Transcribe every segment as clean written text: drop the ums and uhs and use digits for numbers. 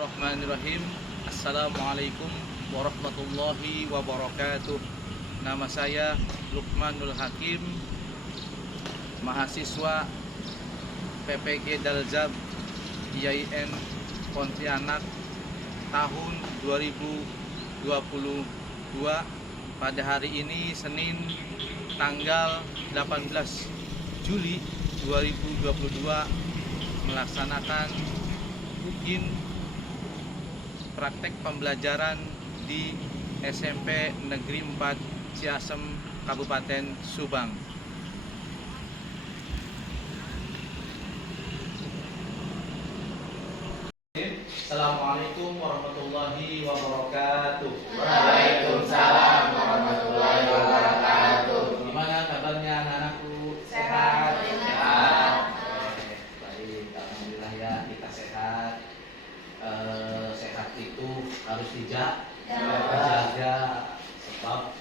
Bismillahirrahmanirrahim. Assalamualaikum warahmatullahi wabarakatuh. Nama saya Lukmanul Hakim, mahasiswa PPG Daljab IAIN Pontianak tahun 2022. Pada hari ini Senin tanggal 18 Juli 2022 melaksanakan ujian praktek pembelajaran di SMP Negeri 4 Ciasem, Kabupaten Subang. Assalamualaikum warahmatullahi wabarakatuh. Waalaikumsalam warahmatullahi wabarakatuh. Gimana kabarnya anak-anakku? Sehat? Sehat. Baik, alhamdulillah ya, kita sehat. Sehat itu harus dijaga, sebab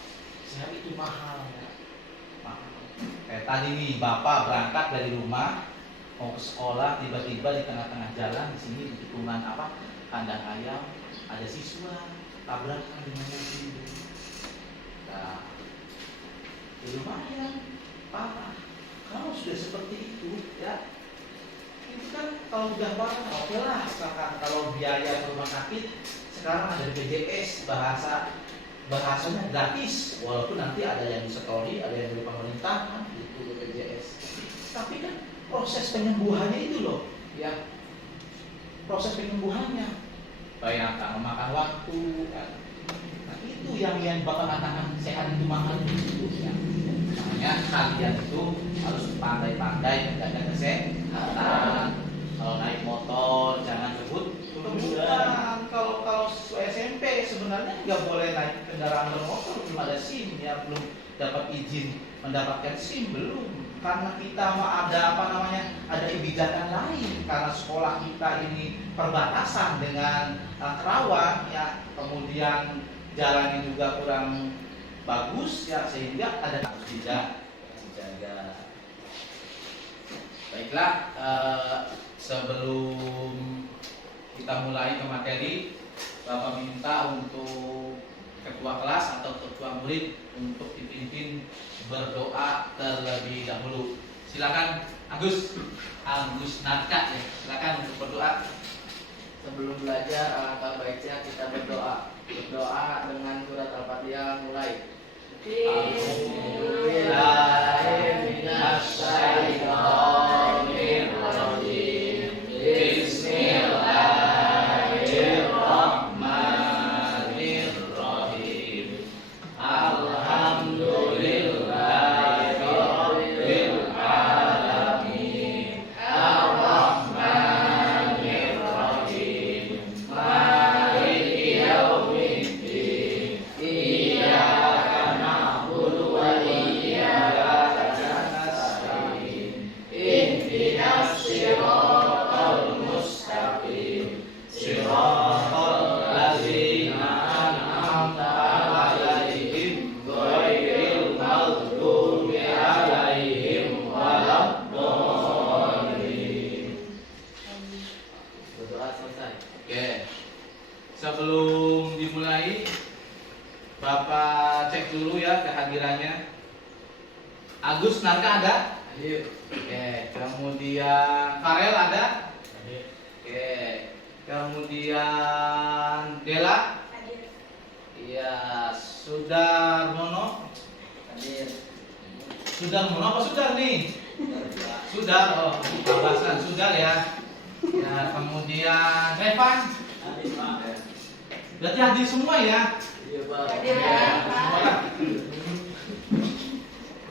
sehat itu mahal ya. Mahal. Kayak tadi nih, bapak berangkat dari rumah mau ke sekolah, tiba-tiba di tengah-tengah jalan di sini di tikungan kandang ayam ada siswa tabrakan dengan mobil. Nah, di lumayan parah. Kalau sudah seperti itu ya, itu kan kalau udah parah oke lah. Sekarang kalau biaya rumah sakit sekarang ada BPJS, bahasanya gratis, walaupun nanti ada yang disetori, ada yang dari pemerintah kan itu BPJS. Tapi kan proses penyembuhannya itu loh ya, proses penyembuhannya bayangkan memakan waktu kan. Nah, itu yang bapak katakan sehat itu mahal itu ya. Makanya kalian itu harus pandai-pandai menjaga kesehatan. Kalau naik motor jangan kemudian kalau SMP sebenarnya nggak boleh naik kendaraan bermotor, belum ada SIM ya, belum dapat izin mendapatkan SIM belum, karena kita ada kebijakan lain karena sekolah kita ini perbatasan dengan Kerawang ya, kemudian jalannya juga kurang bagus ya, sehingga ada harus dijaga. Baiklah, sebelum kita mulai ke materi, Bapak minta untuk ketua kelas atau ketua murid untuk dipimpin berdoa terlebih dahulu. Silakan Agus Natka ya, silakan untuk berdoa. Sebelum belajar, alangkah baiknya kita berdoa. Berdoa dengan surat Al-Fatihah mulai. Bismillahirrahmanirrahim. Bismillahirrahmanirrahim. Alhamdulillahirabbil alamin. Ar-Rahmanirrahim. Maliki yaumiddin. Iyyaka na'budu wa iyyaka nasta'in. Ihdinas siratal mustaqim. Siratal ladzina an'amta 'alaihim ghairil maghdubi 'alaihim waladdallin. Berdoa selesai. Oke. Sebelum dimulai, Bapak cek dulu ya kehadirannya. Agus Natka ada? Ayo. Oke. Kemudian Farel ada? Ayo. Oke. Kemudian Dela? Iya. Sudarmono? Hadir. Sudarmono apa Sudar nih? Sudar. Oh, babasan Sudar ya. Ya, kemudian Revan? Hadir, Pak. Berarti hadir semua ya? Iya, Pak. Hadir, Oke, Pak. semua lah.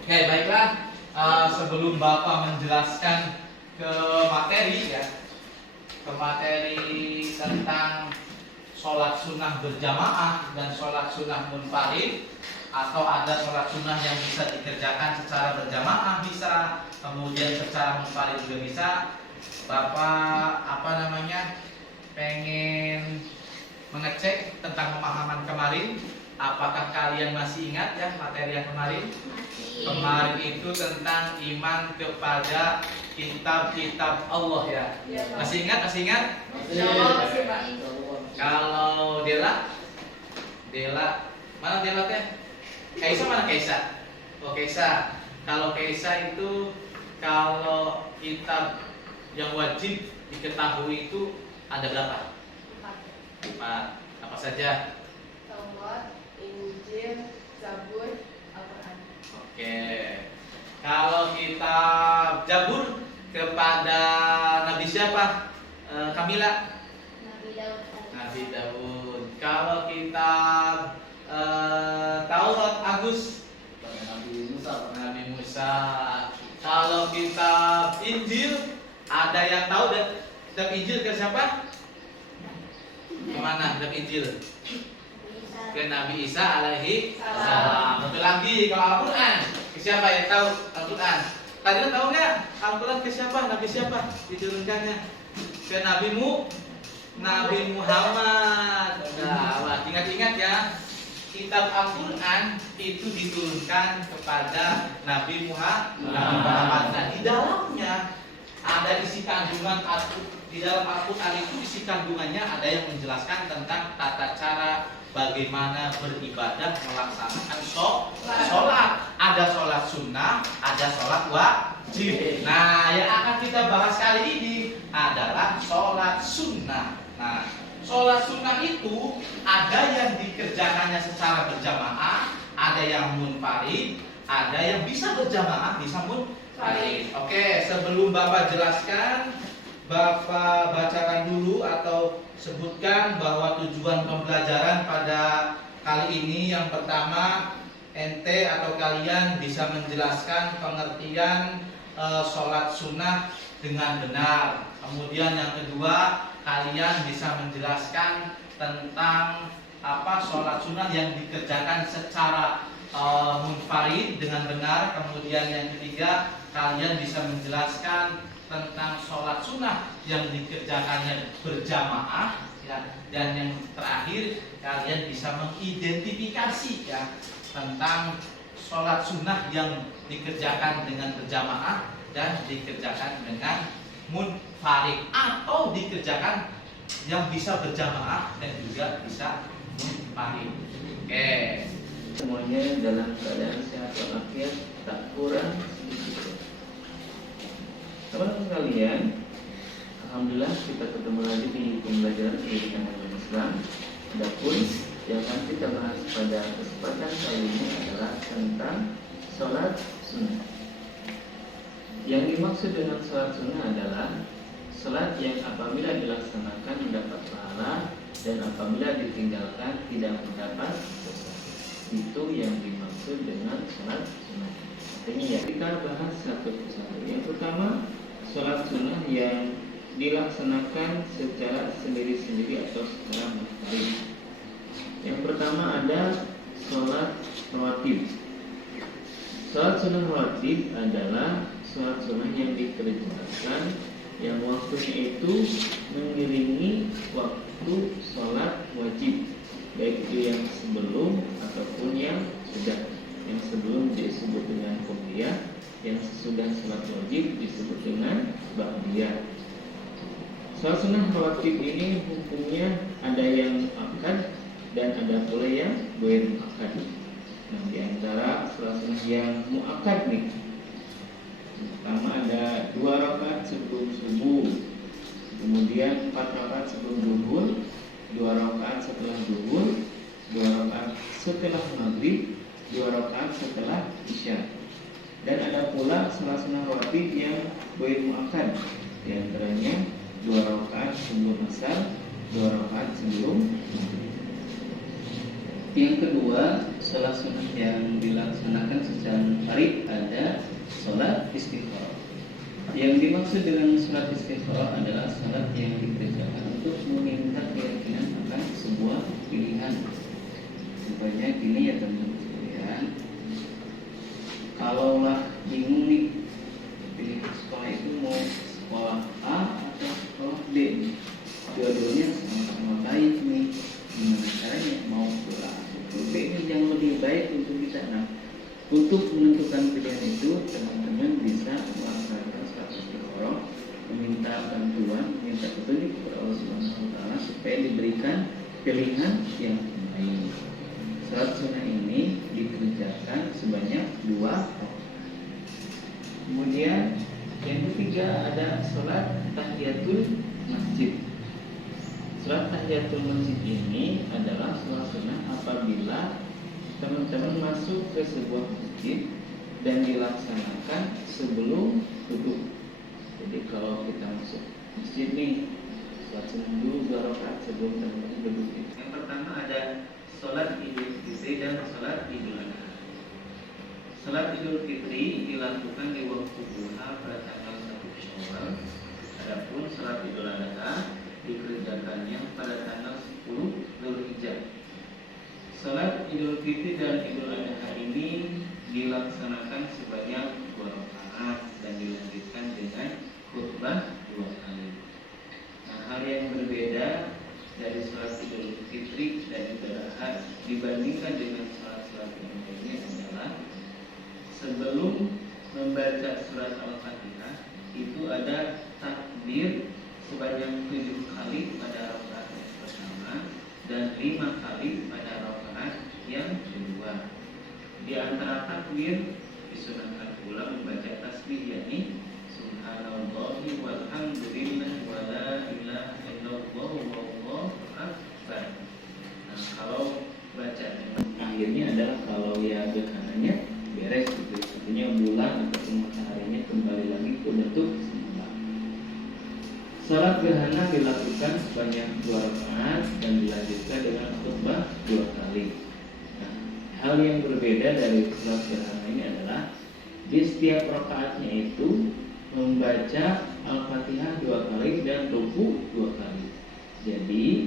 Oke, baiklah. Sebelum Bapak menjelaskan ke materi ya, ke materi tentang sholat sunnah berjamaah dan sholat sunnah munfarid, atau ada sholat sunnah yang bisa dikerjakan secara berjamaah bisa, kemudian secara munfarid juga bisa. Bapak pengen mengecek tentang pemahaman kemarin. Apakah kalian masih ingat ya materi yang kemarin? Kemarin itu tentang iman kepada kitab-kitab Allah ya. Masih ingat? Insya Allah masih, Pak. Kalau Dela, mana Dela teh? Kaisa mana Kaisa? Oh Kaisa. Kalau Kaisa itu kalau kitab yang wajib diketahui itu ada berapa? 4. Apa saja? Taurat, Injil, Zabur, Al-Quran. Oke. Kalau kitab Zabur kepada Nabi siapa? Kamila? Nabi Daud. Nabi Daud. Kalau kitab Taurat Agus? Nabi Musa. Nabi Musa. Kalau kitab Injil ada yang tahu dan kitab Injil ke siapa? Kemana kitab Injil? Ke Nabi Isa alaihi salam. Satu lagi kalau Al-Quran ke siapa yang tahu Al-Quran? Kalian tahu nggak Al-Quran ke siapa? Nabi siapa diturunkannya? Ke Nabi Muhammad. Nah, ingat-ingat ya. Kitab Al-Quran itu diturunkan kepada Nabi Muhammad. Nah, di dalamnya ada isi kandungan di dalam Al-Quran itu isi kandungannya ada yang menjelaskan tentang tata cara bagaimana beribadah melaksanakan sholat. Ada sholat sunnah, ada sholat wajib. Nah, yang akan kita bahas kali ini adalah sholat sunnah. Nah, sholat sunnah itu ada yang dikerjakannya secara berjamaah, ada yang munfarid, ada yang bisa berjamaah, bisa munfarid. Oke, sebelum Bapak jelaskan, Bapak bacakan dulu atau sebutkan bahwa tujuan pembelajaran pada kali ini yang pertama, ente atau kalian bisa menjelaskan pengertian sholat sunnah dengan benar. Kemudian yang kedua, kalian bisa menjelaskan tentang apa sholat sunnah yang dikerjakan secara munfarid dengan benar. Kemudian yang ketiga, kalian bisa menjelaskan tentang sholat sunnah yang dikerjakannya berjamaah ya. Dan yang terakhir, kalian bisa mengidentifikasi ya tentang sholat sunnah yang dikerjakan dengan berjamaah dan dikerjakan dengan munfarid atau dikerjakan yang bisa berjamaah dan juga bisa munfarid. Oke. Semuanya dalam keadaan sehat walafiat, tak kurang sedikit. Teman-teman sekalian, alhamdulillah kita ketemu lagi di pembelajaran pendidikan agama Islam. Adapun yang akan kita bahas pada kesempatan kali ini adalah tentang sholat sunnah. Yang dimaksud dengan sholat sunnah adalah sholat yang apabila dilaksanakan mendapat pahala dan apabila ditinggalkan tidak mendapat dosa. Itu yang dimaksud dengan sholat sunnah. Artinya ya, kita bahas satu persatu. Yang pertama, sholat sunnah yang dilaksanakan secara sendiri-sendiri atau secara munfarid. Yang pertama ada sholat rawatib. Sholat sunnah rawatib adalah sholat sunnah yang dikerjakan yang waktunya itu mengiringi waktu sholat wajib, baik itu yang sebelum ataupun yang sudah. Yang sebelum disebut dengan qobliyah, yang sesudah sholat wajib disebut dengan ba'diyah. Sholat sunnah rawatib ini hukumnya ada yang muakkad dan ada pula yang ghair muakkad. Nah, di antara sholat sunnah yang muakkad nih, pertama ada 2 rakaat sebelum subuh, kemudian 4 rakaat sebelum zuhur, 2 rakaat setelah zuhur, 2 rakaat setelah maghrib, 2 rakaat setelah isya. Dan ada pula sholat sunnah rawatib yang ghair muakkad, di antaranya 2 rakaat sebelum asar, 2 rakaat sebelum maghrib. Yang kedua, sholat sunnah yang dilaksanakan secara munfarid ada sholat istikharah. Yang dimaksud dengan sholat istikharah adalah sholat yang dikerjakan untuk meminta keyakinan akan sebuah pilihan. Supaya gini ya teman-teman sekalian, kalaulah bingung nih pilih sekolah itu mau sekolah A atau sekolah B, dua-duanya sama-sama baik nih, gimana caranya mau ke A atau B ini yang lebih baik untuk kita. Nah, untuk menentukan pilihan itu teman-teman bisa melaksanakan sholat istikharah meminta bantuan, meminta petunjuk kepada Allah Subhanahu wa taala supaya diberikan pilihan yang lain. Salat sunnah ini dikerjakan sebanyak 2 rakaat. Kemudian yang ketiga ada salat tahiyatul masjid. Salat tahiyatul masjid ini adalah salat sunnah apabila teman-teman masuk ke sebuah masjid dan dilaksanakan sebelum duduk. Jadi kalau kita masuk masjid nih, salat sunnah dulu 2 rakaat sebelum teman-teman duduk. Yang pertama ada salat Idul Fitri dan salat Idul Adha. Salat Idul Fitri dilakukan di waktu duha pada tanggal 1 Syawal. Adapun salat Idul Adha dikerjakannya pada tanggal 10 Dzulhijjah. Salat Idul Fitri dan Idul Adha ini dilaksanakan sebanyak 2 rakaat dan dilanjutkan dengan khutbah 2 kali. Nah, hal yang berbeda dari salat Idul Fitri dan Idul Adha dibandingkan dengan salat-salat yang lainnya adalah sebelum membaca surat Al-Fatihah itu ada takbir sebanyak 7 kali pada rakaat yang pertama dan 5 kali pada rakaat yang kedua. Di antara takbir disunahkan pula membaca tasbih, yakni subhanallahi walhamdulillah wa la ilaha illallah wallahu akbar. Nah, kalau baca akhirnya adalah kalau ya gerhananya beres gitu, artinya bulan ataupun mataharinya kembali lagi ke bentuk semula. Salat gerhana dilakukan sebanyak 2 rakaat dan dilanjutkan dengan khutbah 2 kali. Nah, hal yang berbeda dari salat gerhana ini adalah di setiap rakaatnya itu membaca Al-Fatihah 2 kali dan ruku 2 kali. Jadi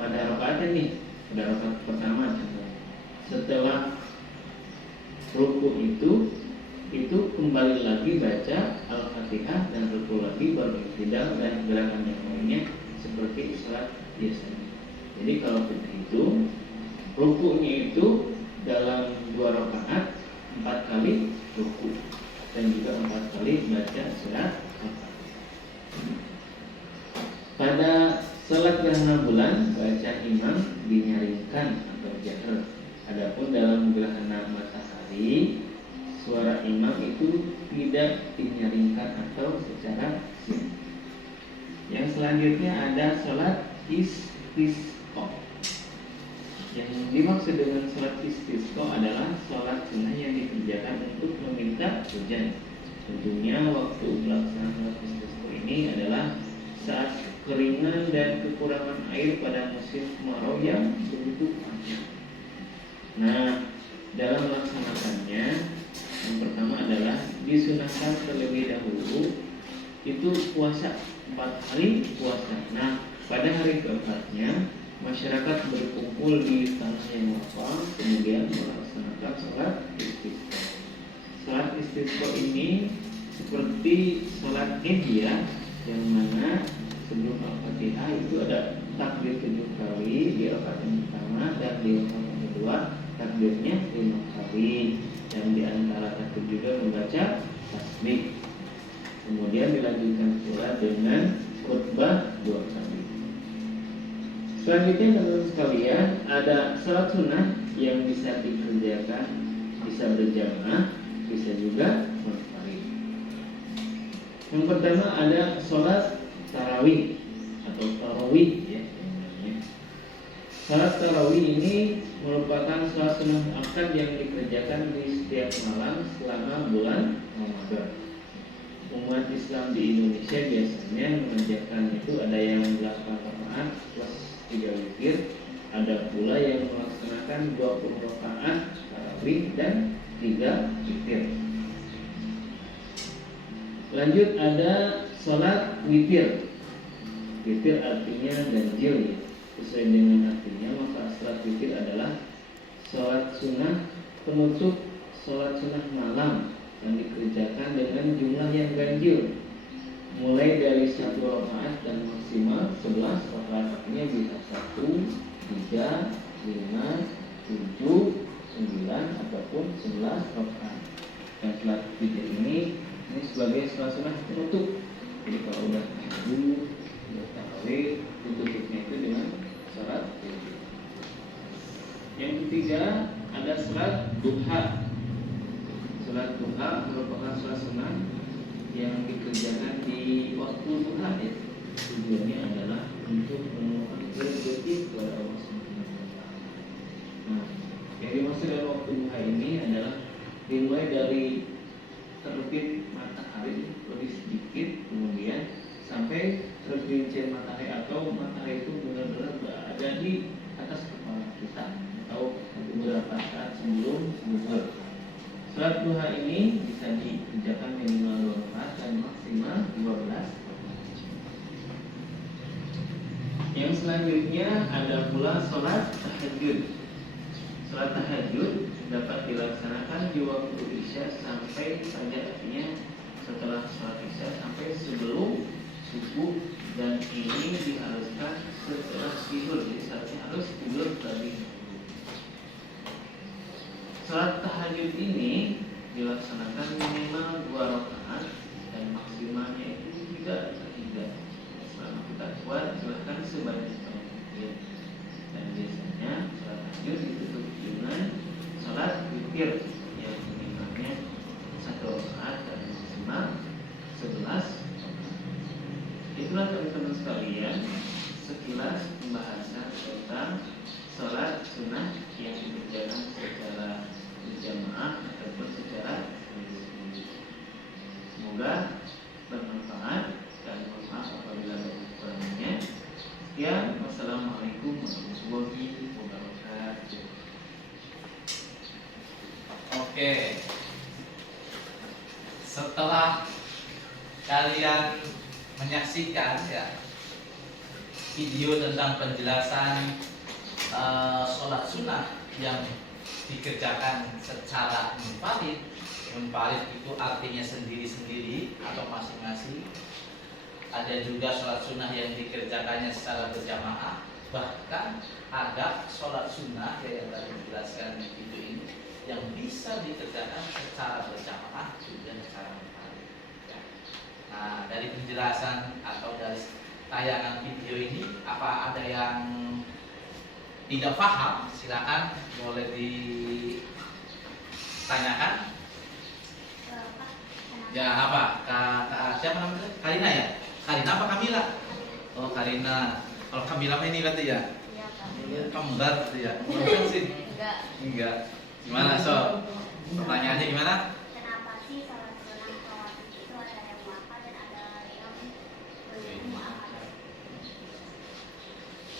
pada rakaat ini, pada rakaat pertama setelah ruku itu kembali lagi baca Al-Fatihah dan ruku lagi baru iktidal dan gerakan yang lainnya seperti salat biasanya. Jadi kalau kita hitung rukunya itu dalam 2 rakaat 4 kali ruku dan juga 4 kali baca surat Al-Fatihah. Pada salat gerhana bulan baca imam dinyaringkan atau jahar. Adapun dalam gerhana matahari suara imam itu tidak dinyaringkan atau secara siang. Yang selanjutnya ada salat istisqa. Yang dimaksud dengan salat istisqa adalah salat sunnah yang dikerjakan untuk meminta hujan. Tentunya waktu pelaksanaan salat istisqa ini adalah saat kekeringan dan kekurangan air pada musim kemarau yang begitu panjang. Nah, dalam melaksanakannya yang pertama adalah disunahkan terlebih dahulu itu puasa 4 hari puasa. Nah, pada hari keempatnya masyarakat berkumpul di tanah yang lapang kemudian melaksanakan salat istisqa. Salat istisqa ini seperti salat India yang mana sebelum Al-Fatihah itu ada takbir 7 kali di rakaat yang pertama dan di rakaat yang kedua takbirnya 5 kali dan di antara takbir juga membaca tasbih. Kemudian dilanjutkan pula dengan khutbah 2 kali. Selanjutnya teman-teman sekalian ada salat sunnah yang bisa dikerjakan, bisa berjamaah, bisa juga munfarid. Yang pertama ada salat tarawih atau tarawih ya namanya. Salat tarawih ini merupakan salat sunnah akad yang dikerjakan di setiap malam selama bulan Ramadan. Umat Islam di Indonesia biasanya mengerjakan itu ada yang 8 rakaat plus 3 witir, ada pula yang melaksanakan 20 rakaat tarawih dan 3 witir. Lanjut ada salat witir. Witir artinya ganjil ya. Sesuai dengan artinya maka salat witir adalah salat sunnah penutup salat sunnah malam yang dikerjakan dengan jumlah yang ganjil, mulai dari 1 rakaat dan maksimal 11 rakaat, artinya bisa 1, 3, 5, 7, 9 ataupun 11 rakaat. Dan salat witir ini sebagai salat sunnah penutup Jadi kalau udah tahajud, udah tarawih, tutupnya itu dengan sholat witir. Yang ketiga ada sholat duha. Sholat duha merupakan sholat sunnah yang dikerjakan di waktu duha ya. Tujuannya adalah untuk menemukan rezeki kepada Allah Subhanahu wa taala. Nah, yang dimaksud dalam waktu duha ini adalah dimulai dari terbit matahari lebih sedikit, kemudian sampai tergelincir matahari atau matahari itu benar-benar berada di atas kepala kita atau beberapa saat sebelum zuhur. Salat duha ini bisa dikerjakan minimal 2 rakaat dan maksimal 12. Yang selanjutnya ada pula salat tahajud. Salat tahajud dapat dilaksanakan di waktu isya sampai fajar, artinya setelah salat isya sampai sebelum subuh, dan ini diharuskan setelah tidur, jadi seharusnya harus tidur terlebih dahulu. Salat tahajud ini dilaksanakan minimal 2 rakaat dan maksimalnya itu 3 rakaat. Selama kita kuat silahkan sebanyak-banyaknya. Dan biasanya salat tahajud ditutup dengan salat witir yang minimalnya 1 rakaat dan maksimal 11. Itulah teman-teman sekalian sekilas pembahasan tentang salat sunnah yang dikerjakan secara berjamaah ataupun secara sendiri. Semoga bermanfaat dan mohon maaf apabila ada kekurangannya. Sekian, wassalamualaikum warahmatullahi wabarakatuh. Oke. Setelah kalian menyaksikan ya video tentang penjelasan sholat sunnah yang dikerjakan secara munfarid. Munfarid itu artinya sendiri-sendiri atau masing-masing. Ada juga sholat sunnah yang dikerjakannya secara berjamaah. Bahkan ada sholat sunnah yang tadi dijelaskan di video ini yang bisa dikerjakan secara berjamaah juga secara munfarid. Ya. Nah, dari penjelasan atau dari tayangan video ini, apa ada yang tidak paham? Silakan boleh ditanyakan. Ya apa? Siapa namanya? Karina ya? Karina apa Kamila? Oh Karina. Kalau Kamila ini berarti ya? Iya, Pak. Kembar berarti ya? Bukan sih? Enggak. Gimana so? Pertanyaannya gimana? Kenapa sih salat sunnah rawatib itu ada yang muakkad dan ada yang belum muakkad?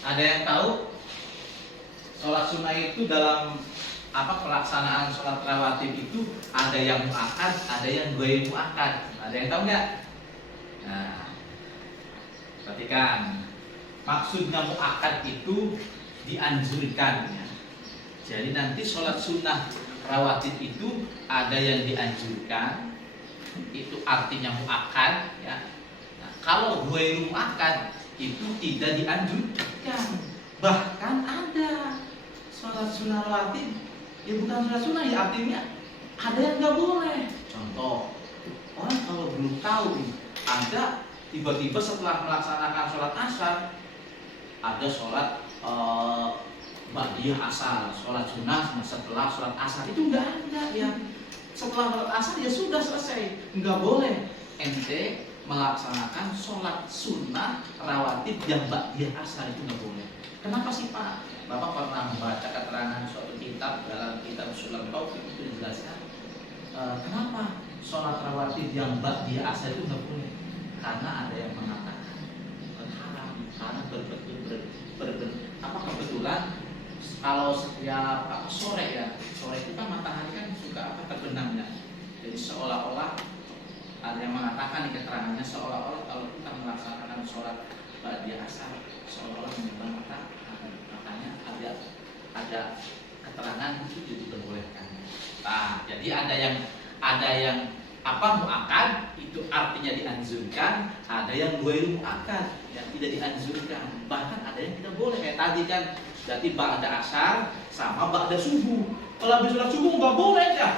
Ada yang tahu? Sholat sunnah itu dalam pelaksanaan sholat rawatib itu ada yang muakkad, ada yang ghairu muakkad. Ada yang tahu nggak? Nah, perhatikan. Maksudnya muakkad itu dianjurkan. Ya. Jadi nanti sholat sunnah rawatib itu ada yang dianjurkan, itu artinya muakkad. Ya. Nah, kalau ghairu muakkad itu tidak dianjurkan. Bahkan ada sholat sunnah rawatib, ya bukan sholat sunnah, ya artinya ada yang nggak boleh. Contoh, orang kalau belum tahu nih, ada tiba-tiba setelah melaksanakan sholat asar, ada sholat ba'diyah asar, sholat sunnah setelah sholat asar, itu nggak ada ya. Setelah sholat asar ya sudah selesai, nggak boleh ente melaksanakan sholat sunnah rawatib yang ba'diyah asar, itu nggak boleh. Kenapa sih Pak? Bapak pernah membaca keterangan suatu kitab dalam kitab Ushul Tauhid itu dijelaskan kenapa sholat rawatib yang ba'diyah asar itu nggak boleh? Karena ada yang mengatakan haram, karena kebetulan kalau setiap sore ya, sore itu kan matahari kan suka terbenam ya. Jadi seolah-olah ada yang mengatakan di keterangannya seolah-olah kalau kita melaksanakan sholat ba'diyah asar seolah-olah menyembah matahari. Makanya ada keterangan itu diperbolehkan. Nah, jadi ada yang muakkad itu artinya dianjurkan, ada yang ghairu muakkad yang tidak dianjurkan. Bahkan ada yang tidak boleh, kayak tadi kan berarti ba'da asar sama ba'da subuh. Kalau habis sholat subuh nggak boleh ya.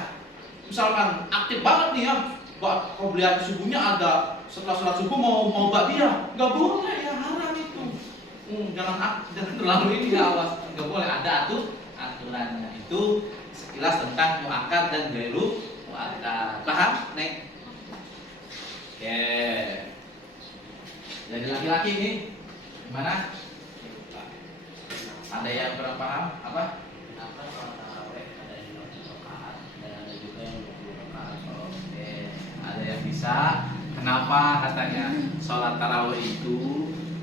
Misalkan aktif banget nih ya, qobliyah subuhnya ada setelah sholat subuh mau bakpia, nggak boleh, ya haram itu. Jangan terlalu ini ya, awas, nggak boleh, ada aturannya. Itu sekilas tentang muakkad dan ghairu muakkad. Paham, Neng? Oke. Jadi laki-laki nih, gimana? Ada yang kurang paham? Apa? Kenapa sholat tarawih ada yang 20 rakaat dan ada juga yang 20 rakaat? Oke. Ada yang bisa? Kenapa katanya sholat tarawih itu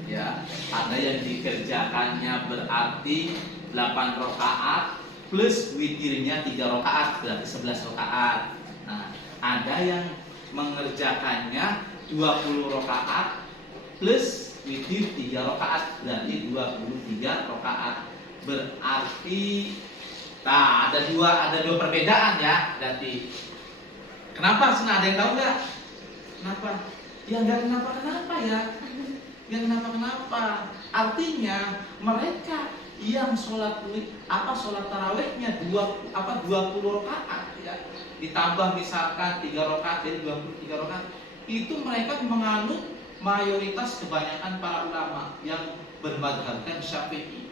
ya ada yang dikerjakannya berarti 8 rakaat plus witirnya 3 rakaat berarti 11 rakaat. Nah, ada yang mengerjakannya 20 rakaat plus witir 3 rakaat berarti 23 rakaat. Berarti ada dua perbedaan ya berarti. Kenapa? Ada yang tahu nggak? Kenapa? Ya nggak kenapa ya. Yang kenapa? Artinya mereka yang sholat tarawihnya 20 rakaat ya, ditambah misalkan 3 rakaat jadi 23 rakaat, itu mereka menganut mayoritas kebanyakan para ulama yang bermadhabkan Syafi'i.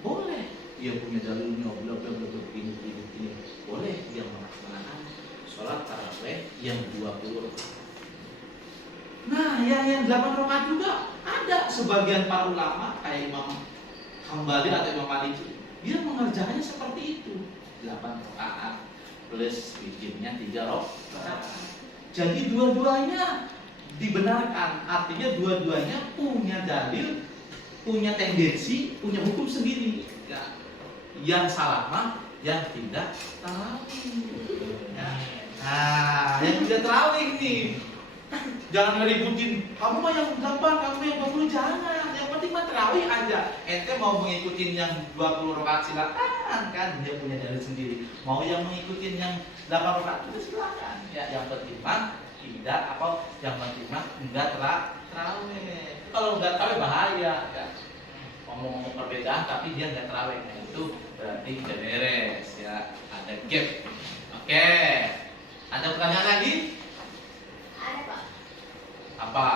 Boleh dia punya dalilnya bla bla bla begini boleh dia melaksanakan sholat tarawih yang 20 rakaat. Nah, yang 8 rakaat juga ada sebagian para ulama kayak Imam Hambali atau Imam Maliki, dia mengerjakannya seperti itu, 8 rakaat plus witirnya 3 rakaat. Jadi dua-duanya dibenarkan, artinya dua-duanya punya dalil, punya tendensi, punya hukum sendiri. Ya. Yang salah mah yang tidak tarawih. Ya. Nah, yang tidak tarawih nih. Jangan ngeributin, kamu mah yang 8, kamu yang 20, jangan. Yang penting mah tarawih aja. Ente mau mengikutin yang 20 rakaat silakan, kan dia punya dalil sendiri. Mau yang mengikutin yang 8 rakaat itu silakan. Ya, yang penting mah tidak yang penting mah enggak tarawih. Kalau enggak tarawih bahaya ya. Ngomong perbedaan tapi dia enggak tarawih, nah itu berarti udah beres ya, ada gap. Oke. Ada pertanyaan lagi? Ada Pak. Apa?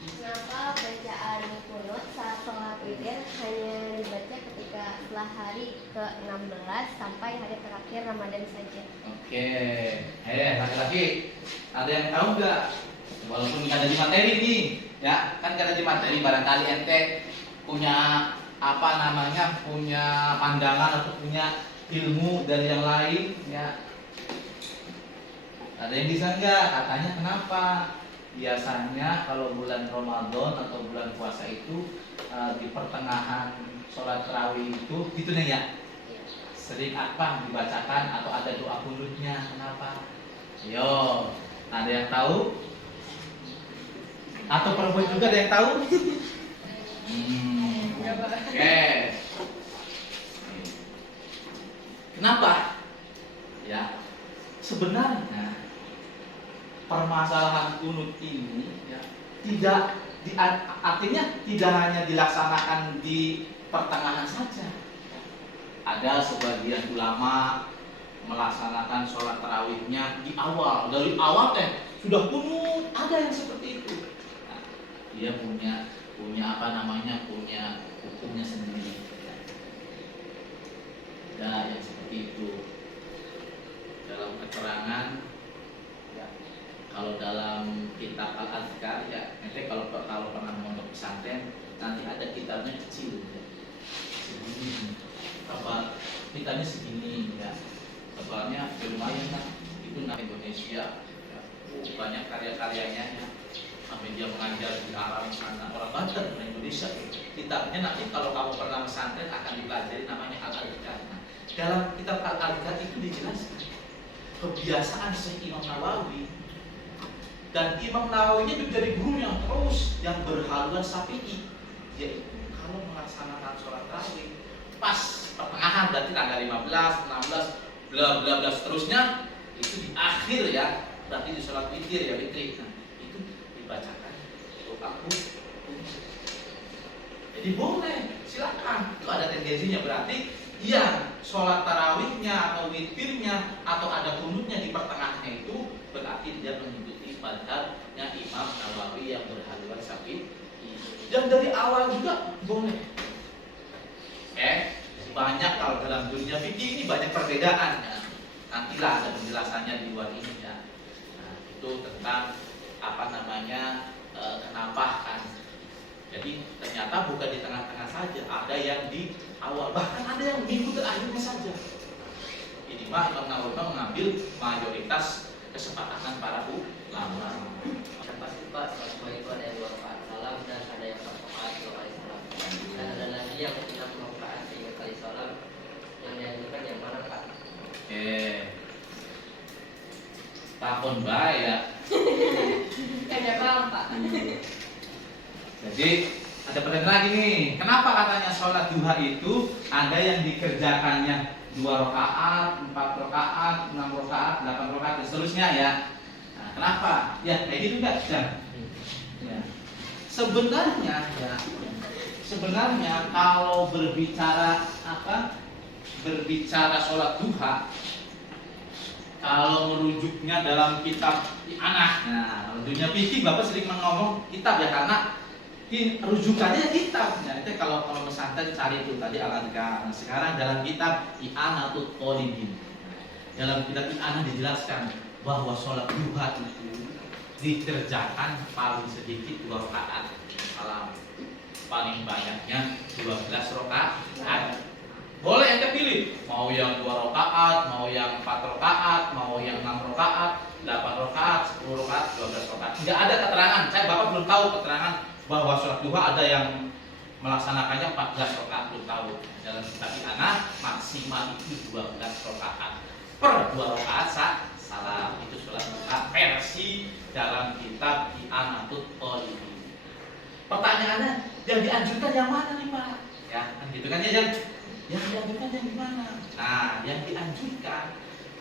Kenapa bacaan kunut saat sholat witir hanya dibaca ketika setelah hari ke-16 sampai hari terakhir Ramadan saja? Oke. Laki-laki, ada yang tahu nggak? Walaupun nggak ada di materi nih, ya kan nggak ada di materi, barangkali ente punya punya pandangan atau punya ilmu dari yang lain, ya. Ada yang bisa nggak? Katanya kenapa? Biasanya kalau bulan Ramadan atau bulan puasa itu di pertengahan sholat tarawih itu gitu nih ya, sering apa dibacakan atau ada doa kunutnya. Kenapa? Yo, ada yang tahu? Atau perempuan juga ada yang tahu? Oke. Kenapa? Ya, sebenarnya permasalahan kunut ini ya, artinya tidak hanya dilaksanakan di pertengahan saja. Ada sebagian ulama melaksanakan sholat tarawihnya di awal, dari awal sudah kunut, ada yang seperti itu. Nah, dia punya hukumnya sendiri. Ada yang seperti itu. Dalam keterangan ya, kalau dalam kitab Al-Azkar ya, nanti kalau pernah mondok pesantren nanti ada kitabnya kecil ya. Segini. Kitabnya segini ya. Tebalnya lumayan lah. Itu nama Indonesia ya. Banyak karya-karyanya ya. Sampai dia mengajar di Arab sana, orang Banten, orang Indonesia. Kitabnya nanti kalau kamu pernah pesantren akan dipelajari, namanya Al-Azkar. Nah, dalam kitab Al-Azkar itu dijelaskan kebiasaan Syekh Imam Nawawi, dan Imam Nawawinya juga dari gurunya terus yang berhaluan Syafi'i, yaitu kalau melaksanakan sholat tarawih pas pertengahan berarti tanggal 15, 16, bla bla bla seterusnya itu di akhir ya, berarti di sholat witir ya, witir. Nah, itu dibacakan doa kunut. Jadi boleh, silakan. Itu ada tendensinya, berarti yang sholat tarawihnya atau witirnya atau ada kunutnya di pertengahannya itu berarti dia mengikuti madhabnya Imam Nawawi yang berhaluan sapi. Yang dari awal juga boleh. Banyak kalau dalam dunia fikih ini banyak perbedaan ya. Nantilah ada penjelasannya di luar ini ya. Nah, itu tentang apa namanya kenapa kan. Jadi ternyata bukan di tengah-tengah saja, ada yang di awal, bahkan ada yang minggu terakhirnya saja. Ini mah Imam Nawawi mengambil mayoritas kesepakatan para ulama. Yang pasti Pak, sholat itu ada yang 2 rakaat salam dan ada yang 4 rakaat 2 kali salam. Dan ada lagi yang 6 rakaat 3 kali salam. Yang dianjurkan yang mana Pak? Oke. Tahun baik ya. Ada paham Pak? Jadi ada pertanyaan lagi nih. Kenapa katanya sholat duha itu ada yang dikerjakannya 2 rakaat, 4 rakaat, 6 rakaat, 8 rakaat dan seterusnya ya. Nah, kenapa? Ya kayak gitu enggak? Ya. Sebenarnya kalau berbicara berbicara sholat duha, kalau merujuknya dalam kitab anak, nah dunia fikih Bapak sering ngomong kitab ya karena rujukannya kitab. Nah, itu kalau pesantren cari itu tadi Al-Adhkar. Nah, sekarang dalam kitab I'anatul Thalibin. Dalam kitab I'anah dijelaskan bahwa sholat duha itu dikerjakan paling sedikit 2 rakaat salam. Paling banyaknya 12 rakaat. Boleh yang pilih, mau yang 2 rakaat, mau yang 4 rakaat, mau yang 6 rakaat, 8 rakaat, 10 rakaat, 12 rakaat. Tidak ada keterangan. Bapak belum tahu keterangan bahwa sholat duha ada yang melaksanakannya 14 rakaat, belum tahu. Dalam kitab I'anah maksimal itu 12 rakaat per 2 rakaat salam. Itu sholat duha versi dalam kitab I'anatul Thalibin. Pertanyaannya, yang dianjurkan yang mana nih Pak? Ya, kan gitu kan ya, yang dianjurkan yang gimana? Nah, yang dianjurkan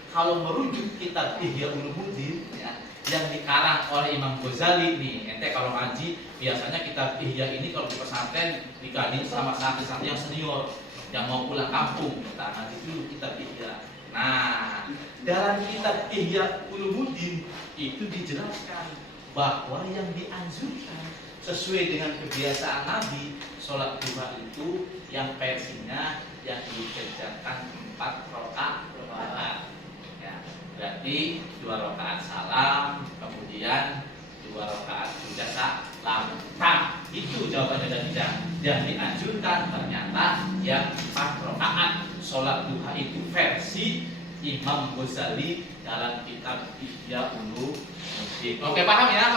kalau merujuk kitab Ihya Ulumuddin ya, yang dikarang oleh Imam Ghazali nih. Ente kalau ngaji biasanya kitab Ihya ini kalau di pesantren dikaji sama santri-santri yang senior yang mau pulang kampung, kita ngaji dulu kitab Ihya. Nah, dalam kitab Ihya Ulumuddin itu dijelaskan bahwa yang dianjurkan sesuai dengan kebiasaan Nabi, sholat duha itu yang versinya yang dikerjakan 4 rakaat. Ya, berarti 2 rakaat salam, kemudian 2 rakaat juga salam. Nah, itu jawabannya dari yang dianjurkan ternyata yang 4 rakaat sholat duha itu versi Imam Ghazali dalam kitab Ihya Ulumuddin. Oke, paham ya?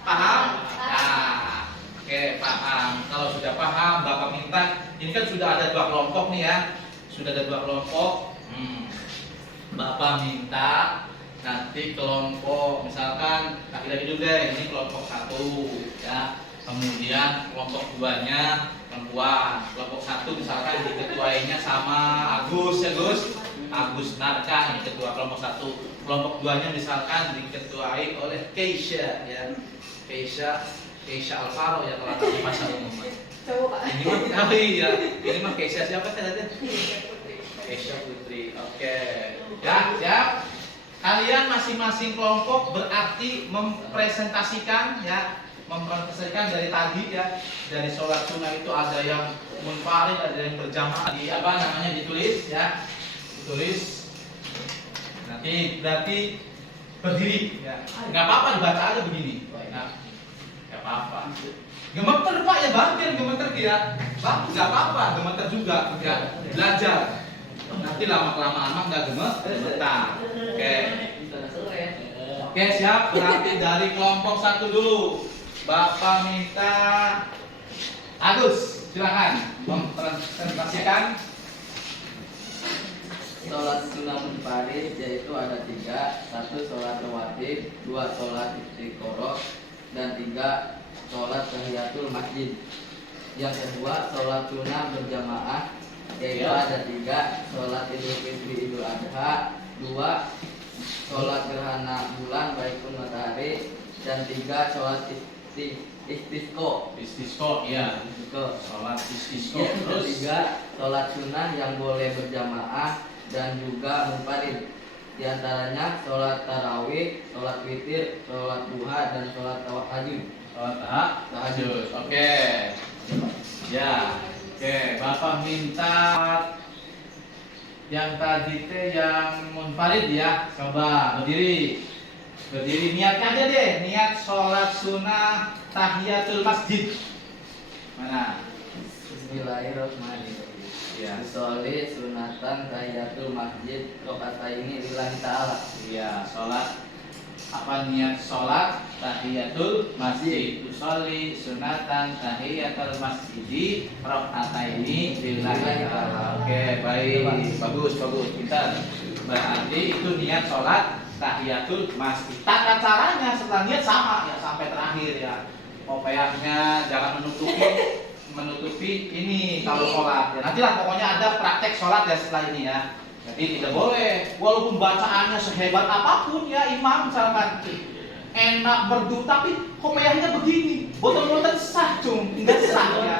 Paham? Nah, oke, paham. Kalau sudah paham, Bapak minta, ini kan sudah ada 2 kelompok nih ya. Sudah ada 2 kelompok. Bapak minta nanti kelompok, misalkan lagi-lagi dulu deh, ini kelompok 1 ya. Kemudian kelompok 2-nya perempuan. Kelompok 1 misalkan diketuainya sama Agus ya Gus. Agus Narka ini ketua kelompok 1. Kelompok 2-nya misalkan diketuai oleh Keisha ya. Keisha Alvaro ya kalau di masa umum. Coba Pak. Ini mah kali ya. Ini mah Keisha siapa tadi? Keisha Putri. Oke. Ya, siap. Kalian masing-masing kelompok berarti mempresentasikan dari tadi ya. Dari sholat sunnah itu ada yang munfarid, ada yang berjamaah, ditulis ya. Ditulis. Nanti berarti berdiri ya. Enggak apa-apa dibaca aja begini. Nah, enggak apa-apa. Gemeter Pak ya, bagian gemeter ya. Bagus, enggak apa-apa, gemeter juga ya. Belajar. Nanti lama-kelamaan mah enggak gemeter. Oke. Oke, siap. Berarti dari kelompok 1 dulu. Bapak minta Agus, silakan mempresentasikan. Sholat sunnah munfarid yaitu ada 3, 1 sholat rawatib, 2 sholat istiqoroh, dan 3 sholat tahiyatul masjid. Yang kedua sholat sunnah berjamaah yaitu ada 3, sholat idul fitri idul adha, 2 sholat gerhana bulan baik pun matahari, dan 3 sholat istisqo ya. Sholat istisqo. Yang ketiga sholat sunnah yang boleh berjamaah dan juga munfarid. Di antaranya sholat tarawih, sholat witir, sholat duha, dan sholat tahajud. Sholat tahajud. Oke. Ya. Oke, Bapak minta yang tadi teh yang munfarid ya. Coba berdiri. Berdiri, niatnya aja deh. Niat sholat sunnah tahiyatul masjid. Mana? Bismillahirrahmanirrahim. Ya. Sholli sunatan tahiyatul masjid rakaataini lillahi ta'ala. Iya, sholat apa niat sholat tahiyatul masjid. Usolli sunatan tahiyatul masjid rakaataini lillahi ta'ala. Oke, baik. Bagus, bagus. Pintar. Berarti itu niat sholat tahiyatul masjid. Tata caranya setelah niat sama ya sampai terakhir ya. Kopiahnya jangan menutupi ini kalau sholat ya, nantilah pokoknya ada praktek sholat ya setelah ini ya. Jadi tidak boleh walaupun bacaannya sehebat apapun ya imam misalkan enak berdu tapi kopiahnya begini botol-botol sah cung nggak sah ya,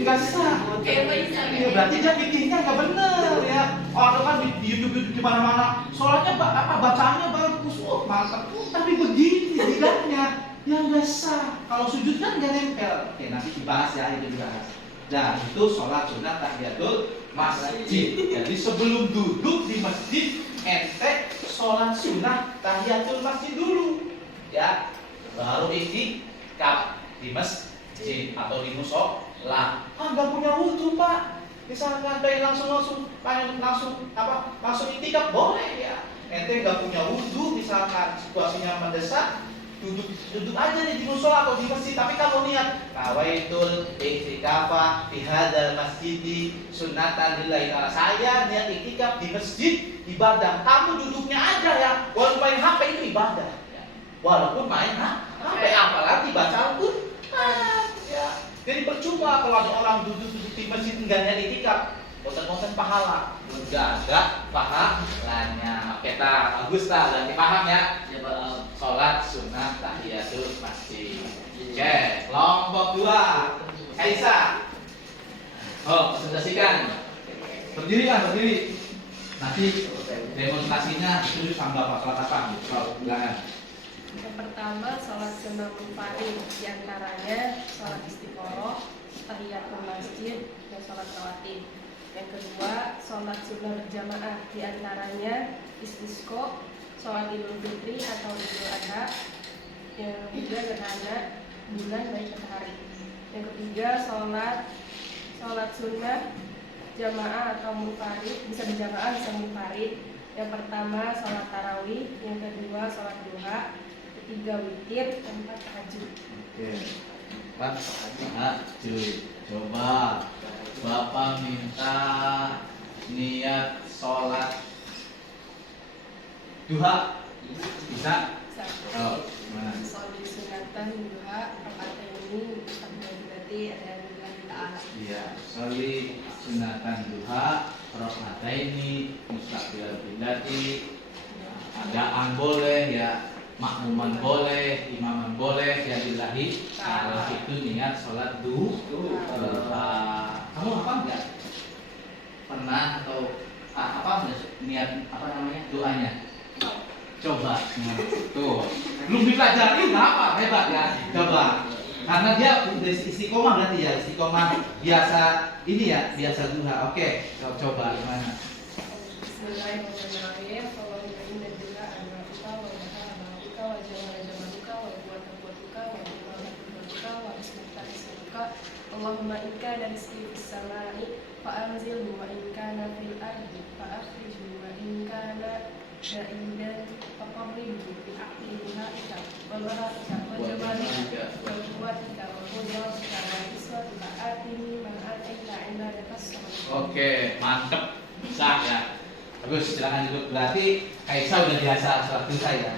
nggak sah. Ya, berarti dia bikinnya nggak bener ya. Orang kan di YouTube di mana-mana sholatnya bacaannya bagus, mantap, tapi begini tidaknya. Ya nggak sah. Kalau sujud kan nggak nempel. Oke, nanti dibahas ya, itu dibahas. Dan itu sholat sunat tahiyatul masjid. Jadi sebelum duduk di masjid, ente sholat sunat tahiyatul masjid dulu, ya. Baru i'tikaf di masjid atau di musola. Nggak punya wudhu pak. Misalkan pengen langsung i'tikaf boleh ya. Ente nggak punya wudhu, misalkan situasinya mendesak. Duduk aja nih di musola atau di masjid. Tapi kalau niat nawaitul i'tikafa fi hadzal masjidi sunnatan lillahi ta'ala. Saya niat i'tikaf di masjid ibadah. Kamu duduknya aja ya. Walaupun main HP itu ibadah ya. Walaupun main HP apalagi baca Al-Qur'an ya. Jadi percuma kalau ada orang duduk di masjid enggak niat i'tikaf. Bosan-bosan pahala. Enggak ada pahalanya. Oke, bagus berarti paham ya. Sholat sunnah tahiyatul masjid. Oke, kelompok 2. Kaisa. Oh, presentasikan. Berdiri kan, berdiri. Nanti demonstrasinya itu sama Bapak sholat apa? Kalau bilangan. Yang pertama sholat sunnah munfarid, diantaranya sholat istiqoroh, tahiyatul masjid, dan sholat rawatib. Yang kedua sholat sunnah berjamaah, diantaranya istisqo, sholat idul fitri atau idul adha. Yang ketiga gerhana bulan baik matahari. Yang ketiga sholat sunnah jamaah atau munfarid, bisa berjamaah bisa munfarid. Yang pertama sholat tarawih, yang kedua sholat duha, ketiga witir, keempat tahajud. Oke. Empat tahajud. Coba Bapak minta niat sholat duha. Bisa? Bisa. Oh, gimana? Sholat sunatan duha, rakaat ini berarti ada yang bilang ta'ala. Iya, sholli sunatan duha, rakaataini mustaqbilal qiblati. Adaan boleh ya, makmuman boleh, imaman boleh, ya lillahi ta'ala. Itu niat sholat duha. Kamu apa enggak? Pernah atau apa niat apa namanya doanya? Coba, tuh belum dipelajari apa hebat ya? Coba, karena dia udah istiqomah berarti ya, istiqomah biasa ini ya, biasa duha. Oke, coba gimana? Bismillahirrahmanirrahim. Allahumma inna duha anwa'uka wa baharama'uka wa jama'a-jama'uka wa kuwata-kuwatuka wa kuwata-kuwatuka wa ismata-ismatuka. Allahumma inka dari rizki fis samai fa'anzilhu wa inkana fil ardi fa'akhrijhu wa inkana syaidan faqabrihu bi'aqli duhaika wa baraka wa jamalika wa kuwatika wa kudratika wa iswatika atini ma'ataika indaka as-salam. Oke, mantep, bisa ya. Bagus, silakan duduk. Berarti Kaisa udah biasa sholat duha ya.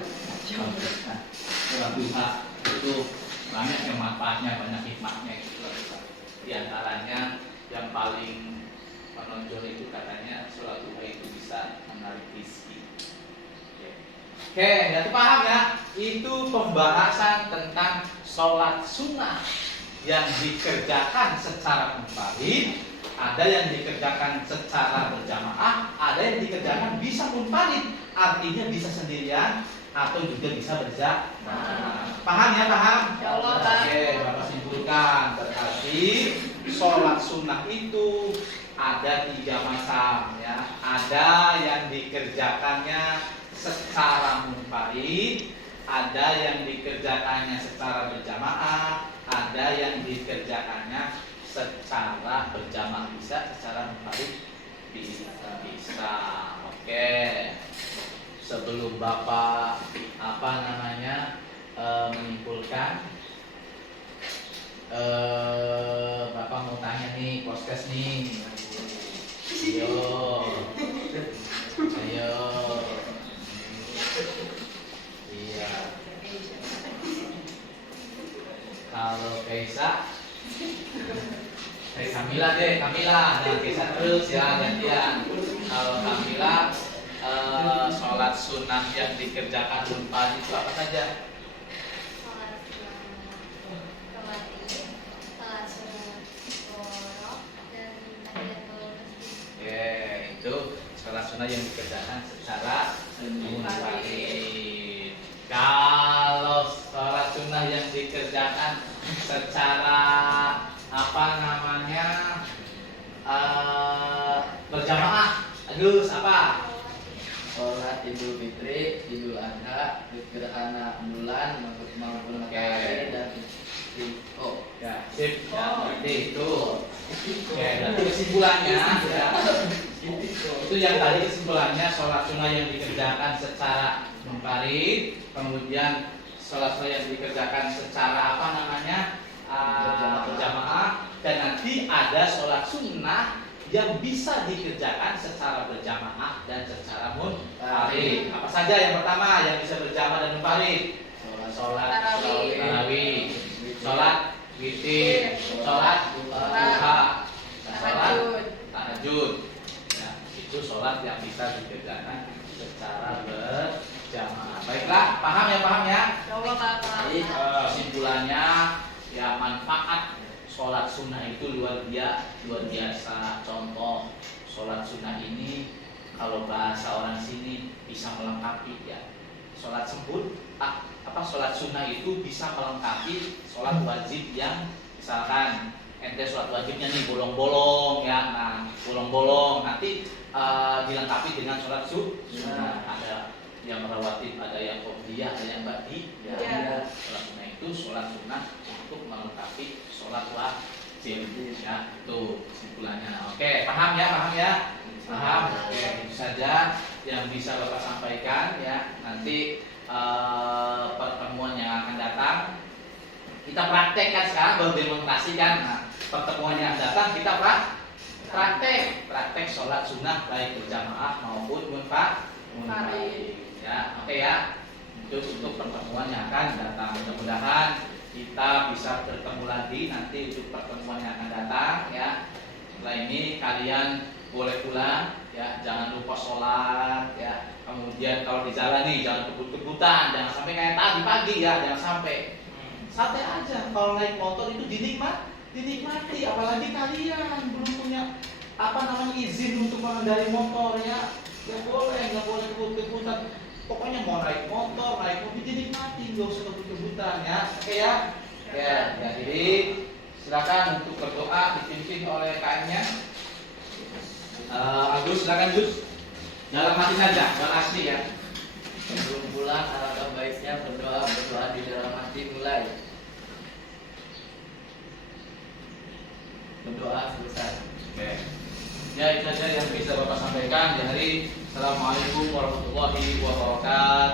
Nah, sholat duha itu banyak yang manfaatnya, banyak hikmahnya gitu. Di antaranya yang paling menonjol itu katanya sholat duha itu bisa menarik rezeki. Oke, jadi paham ya? Itu pembahasan tentang sholat sunnah yang dikerjakan secara munfarid, ada yang dikerjakan secara berjamaah, ada yang dikerjakan bisa munfarid, artinya bisa sendirian atau juga bisa berjamaah. Paham ya, paham? Ya Allah, Pak. Oke, Bapak simpulkan. Berarti sholat sunnah itu ada 3 macam ya. Ada yang dikerjakannya secara munfarid, ada yang dikerjakannya secara berjamaah, ada yang dikerjakannya secara berjamaah. Bisa secara munfarid, bisa. Oke. Sebelum Bapak menyimpulkan, Bapak mau tanya nih, Poskes nih. Ayo. Iya. Kalau Kaisa, Kamila deh, Kamila. Jangan Kaisa terus ya, gantian. Kalau Kamila, sholat sunnah yang dikerjakan munfarid itu apa saja? Sholat sunnah istiqoroh dan tahiyatul masjid. Oke, itu sholat sunnah yang dikerjakan secara munfarid. Kalau sholat sunnah yang dikerjakan secara berjamaah, Agus apa? Sholat Idul Fitri, Idul Adha, gerhana bulan maupun matahari dan istiqo. Ya, sip. Ya, berarti itu. Oke, berarti kesimpulannya ya. Itu yang tadi kesimpulannya, sholat sunnah yang dikerjakan secara munfarid, kemudian sholat sunnah yang dikerjakan secara berjamaah, dan nanti ada sholat sunnah yang bisa dikerjakan secara berjamaah dan secara munfarid. Apa saja yang pertama yang bisa berjamaah dan munfarid? Sholat tarawih, sholat witir, sholat duha, sholat tahajud. Ya, itu sholat yang bisa dikerjakan secara berjamaah. Baiklah, paham ya? Ya Allah, Pak. Kesimpulannya ya, manfaat sholat sunnah itu luar biasa. Contoh, sholat sunnah ini kalau bahasa orang sini bisa melengkapi ya. Sholat sholat sunnah itu bisa melengkapi sholat wajib yang misalkan ente sholat wajibnya nih bolong-bolong ya. Nah, bolong-bolong nanti dilengkapi dengan sholat sunnah. Ada yang rawatib, ada yang qobliyah, ada yang ba'di. Ya. Sholat sunnah itu sholat sunnah untuk melengkapi sholat wajib ya. Itu kesimpulannya. Oke, paham ya? Paham. Oke, itu saja yang bisa Bapak sampaikan ya. Nanti pertemuan yang akan datang kita praktekkan sekarang, baru demonstrasikan. Nah, pertemuan yang datang kita praktek sholat sunnah baik berjamaah maupun munfarid ya. Oke ya. Itu untuk pertemuan yang akan datang. Mudah-mudahan kita bisa bertemu lagi nanti untuk pertemuan yang akan datang ya. Setelah ini kalian boleh pulang ya, jangan lupa sholat ya. Kemudian kalau di jalan nih jangan kebut-kebutan, jangan sampai kayak tadi pagi ya, jangan sampai. Santai aja. Kalau naik motor itu dinikmati, apalagi kalian belum punya izin untuk mengendarai motor ya. Nggak boleh kebut-kebutan. Pokoknya mau naik motor, naik mobil dinikmati, nggak usah kebut-kebutan ya. Oke ya. Jadi silakan untuk berdoa dipimpin oleh KM-nya. Agus, silakan Gus. Dalam hati saja, dalam asli ya. Sebelum pulang alangkah baiknya berdoa di dalam hati mulai. Berdoa selesai. Oke. Ya, itu saja yang bisa Bapak sampaikan di hari. Assalamualaikum warahmatullahi wabarakatuh.